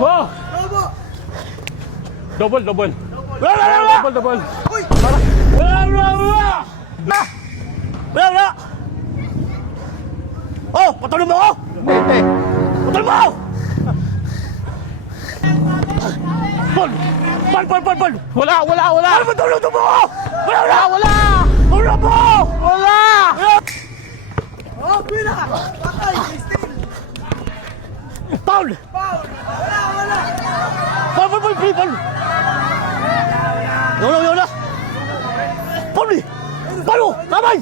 Oh! Double. Double. Uy! Wala! Oh, patuloy mo ako! Hindi. Patuloy mo ako! Paul! Wala. Ano ba tulong mo ako? Wala! Wala po! Wala! Oh, pwede ka! Patay! Steal! Paul! Wala! Paul! Wala! Paul! Paul! Kamay!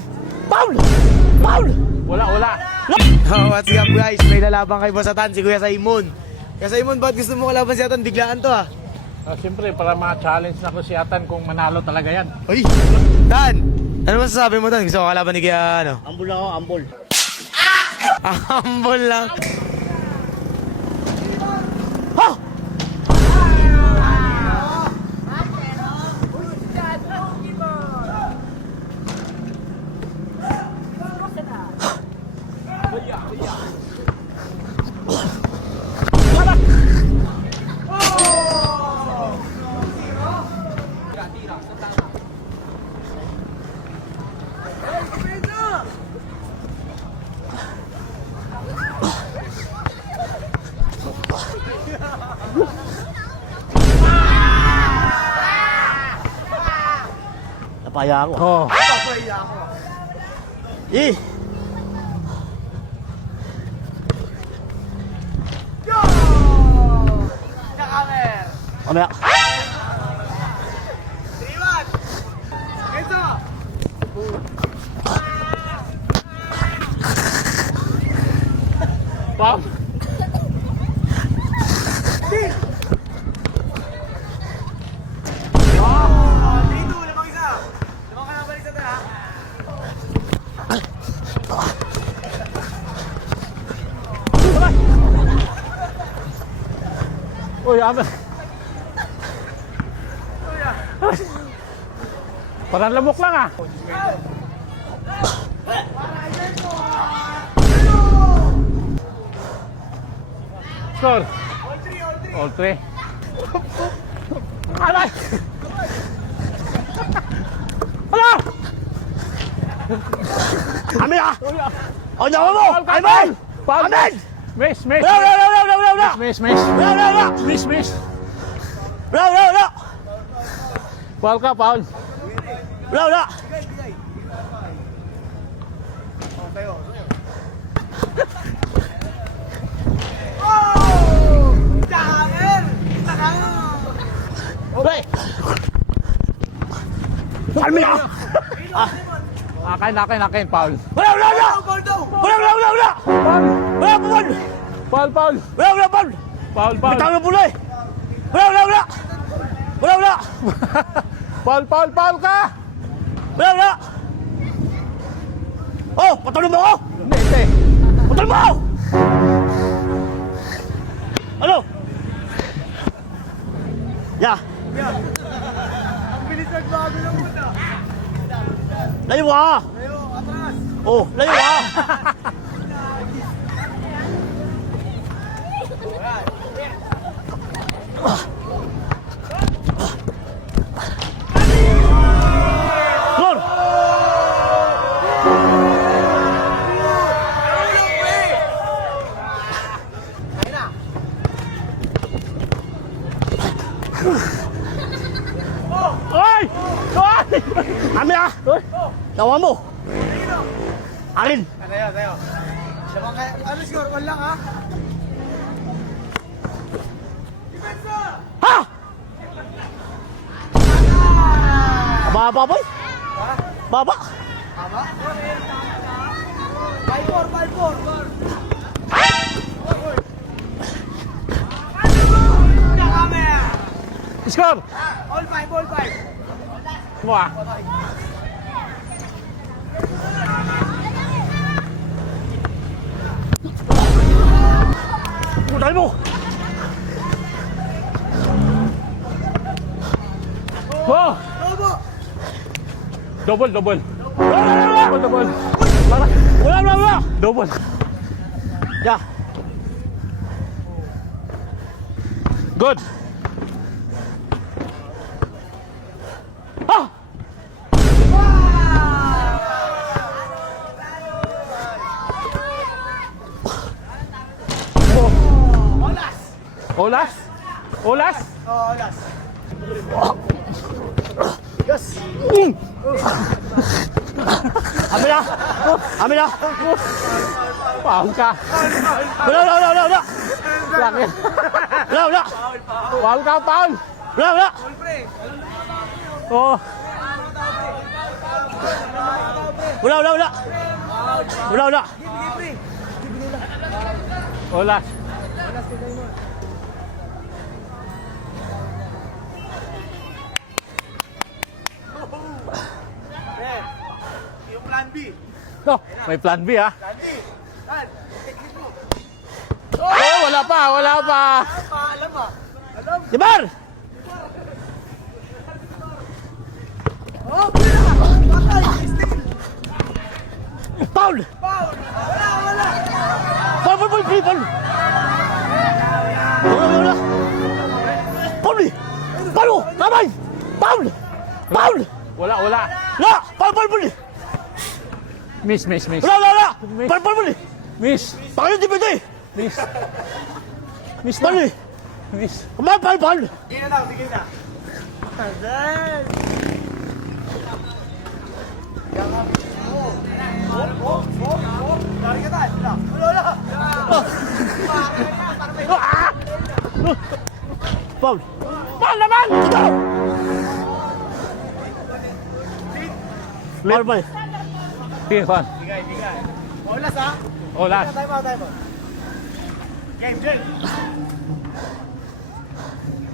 Paul! Wala. Oh, what's up guys? May lalaban kay Boss Atan, si Kuya Simon. Kuya Simon, ba't gusto mo kalaban si Atan? Biglaan to ah. Siyempre, para ma-challenge na ko si Atan kung manalo talaga yan. Uy! Tan! Ano masasabi mo Tan? Gusto mo kalaban ni Kuya ano? Ambol lang ako, ambol. Ambol lang. Ha! Napaya ako. Oh. Eh! Mamaya. Pam. Uy, amin. Parang lamok lang ah. Score. All three. Aray! Hala! Amin ah! O, nyawa mo! Amin! Paul! Amin! Miss! Wala! Miss! Wala! Paul ka, Paul. Wala! Hey! Amin ah! Akin, Paul. Wala! Paul! Paul! Paul! Bitaw na pula eh! Wala! Paul ka! Wala! Oh, patuloy mo ako! Hindi. Patuloy mo ako! Ano? Ya! Ang bilis nagbago ng mundo. Layo ka! Ayo, atras. Oh, layo ka! Lord! Oy! Amin ah! Nawa mo! Akin! Tayo. Ano score? One lang ha? Ha! Baba boy! Baba! Tama? 5-4. Score! All 5. Mo ah. Putay mo! Oh! Double. Double. Wala! Double. Ya! Good. Ah! Olas? Olas? Oo, last. Yes. Amin na! Amin na! Foul ka. Wala, wala, wala, wala, wala! Laki. Wala, wala! Foul ka, foul. Wala, wala! Oh. Wala, wala, wala! Wala, wala! Olas. Yung plan B. Oh, may plan B ha. Plan B. Tan, technique mo. Oh, wala pa, wala pa. Alam mo. Alam. Dibar! Oh, pila. Bakal. Steal. Foul! Foul. Wala, wala. Foul, foul, foul, foul! Wala, wala, wala! Foul! Foul! Tamay! Foul! Foul! Wala, wala. Wala! Foul, foul, foul! Miss, miss, miss. Wala, wala, wala! Foul, foul, foul! Miss. Pakalo dipende! Miss. Miss Foul! na. Miss. Kumain, foul, foul! Bigay na, bigay na. Azal. Dari ka tayo. Wala, wala. Foul! Foul naman! Ito! Foul ba? Sige, Juan. Bigay, bigay. Olas ha? Olas. Tayo mo, tayo mo. Game, game.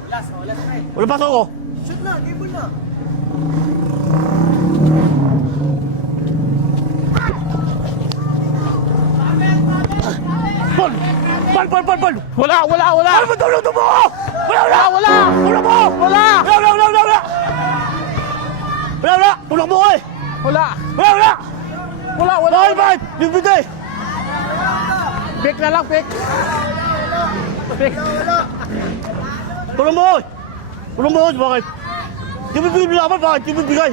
Olas, olas na eh. Wala pasok ko! Shoot na, game ball na. Foul! Foul, foul, foul, foul! Wala, wala, wala. Ano ba tulong mo? Wala, wala! Wala. Tulong mo! Wala. Wala, wala, wala, wala, wala! Wala, wala! Tulong mo ko eh! Wala. Wala, wala! Wala, wala. Bakit, bakit? Nagbigay! Pick na lang, pick. Pick. Tulong mo ko! Tulong mo ko, bakit? Di mo bigay dapat, bakit? Di mo bigay!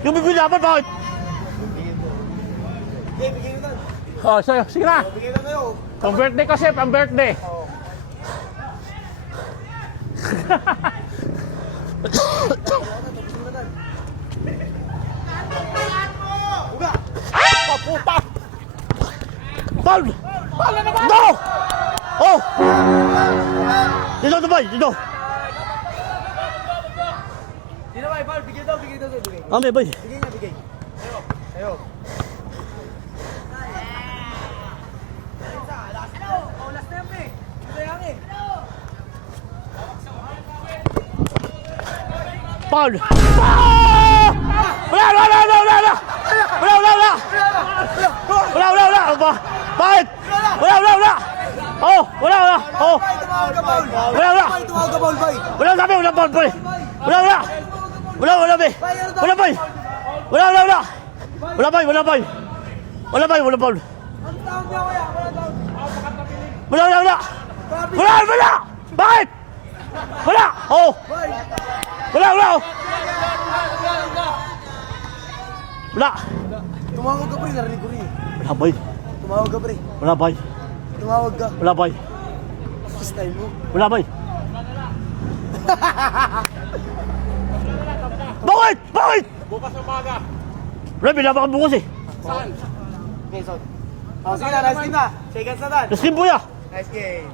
Di mo bigay dapat, bakit? Game, bigay na. Oh, sa'yo. Sige na. Bigay na kayo. Pang birthday kasi, pang birthday. Uga. Foul! Foul na naman. No! Oh! Dito, Dubai, dito! Di na ba, Ipal? Bigay daw, bigay daw, bigay. Ah, may bay. Bigay na, bigay. Ayo. Olas na yan, pre. Ito yung hangin. Foul! Ah! Wala, wala, wala, wala, wala! Wala, wala, wala! Wala, wala, wala! Ano ba? Bakit? Wala, wala, wala! Oh, wala, wala! Oh! Bay, tumawag ka, Paul. Wala, wala! Bay, tumawag ka, Paul, bay. Wala sabi, wala foul, bay! Wala, wala! Wala, wala, bay! Wala, bay! Wala, wala, wala! Wala, bay, wala, bay! Wala, bay, wala, foul! Ang tawag niya, kuya. Wala tawag. Wala, wala, wala! Wala, wala! Bakit? Wala! Oh! Bay. Wala, wala! Oh! Wala! Tumawag ka, pre. Narinig ko rin. Wala, bay! Tumawag ka, pre. Wala, bay! Tumawag ka. Wala, bay! Style mo. Wala, bay! Bakit? Bakit? Bukas ng umaga. Wala, binabakan bukas eh. Okay, so. Oh, sige na, nice game na. Seconds na, Dan. Naskin po ya! Nice game.